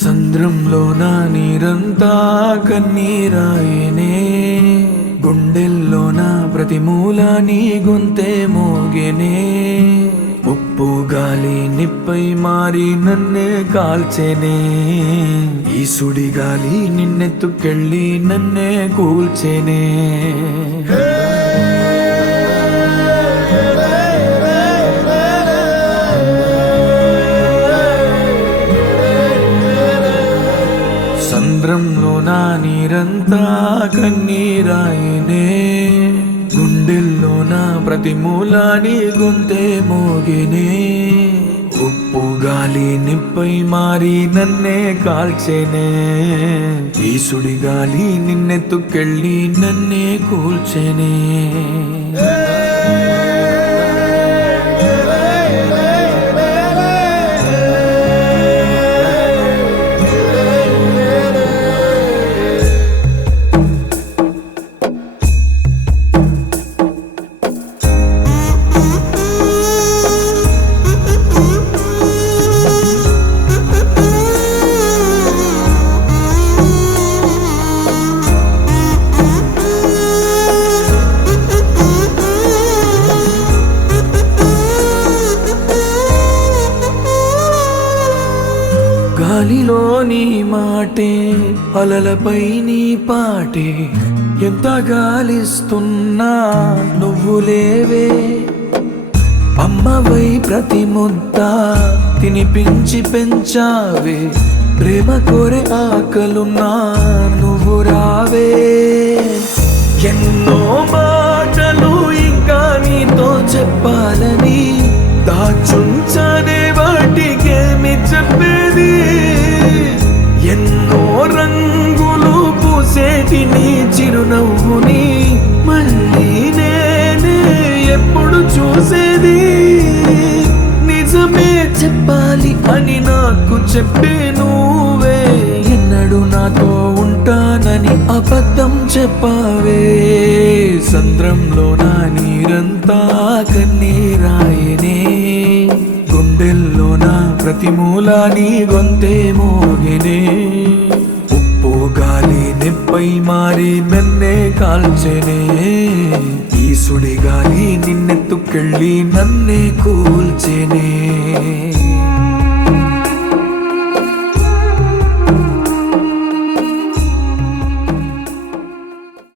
సంద్రంలో నా నీరంతా కన్నీరాయనే, గుండెల్లో నా ప్రతి మూల నీ గొంతే మోగెనే. ఉప్పు గాలి నిప్పై మారి నన్నే కాల్చెనే, ఈ సుడి గాలి నిన్నెత్తుకెళ్ళి నన్నే కూల్చెనే. సంద్రంలో నా నీరంతా కన్నీరాయనే, గుండెల్లో నా ప్రతి మూల నీ గొంతే మోగెనే. ఉప్పు గాలి నిప్పై మారి నన్నే కాల్చెనే, ఈ సుడి గాలి నిన్నెత్తుకెళ్ళి నన్నే కూల్చెనే. గాలిలో నీ మాటే, అలలపై నీ పాటే, ఎంత గాలిస్తున్నా నువ్వు లేవే. అమ్మవై ప్రతి ముద్ద తినిపించి పెంచావే, ప్రేమ కోరే ఆకలున్నా నువ్వు రావే. ఎన్నో మాటలు ఇంకా నీతో చెప్పాలని దాచుంచనే, వాటికేమి చెప్పేది. ఎన్నో రంగులు పూసేటి నీ చిరునవ్వుని మళ్ళీ నేనే ఎప్పుడు చూసేది. నిజమే చెప్పాలి అని నాకు చెప్పే నువ్వే, ఎన్నడూ నాతో ఉంటానని అబద్ధం చెప్పావే. సంద్రంలో నా నీరంతా కన్నీరాయనే, గుండెల్లో నా ప్రతి మూల నీ గొంతే మోగెనే. ఉప్పు గాలి నిప్పై మారి నన్నే కాల్చెనే, ఈ సుడి గాలి నిన్నెత్తుకెళ్ళి నన్నే కూల్చెనే.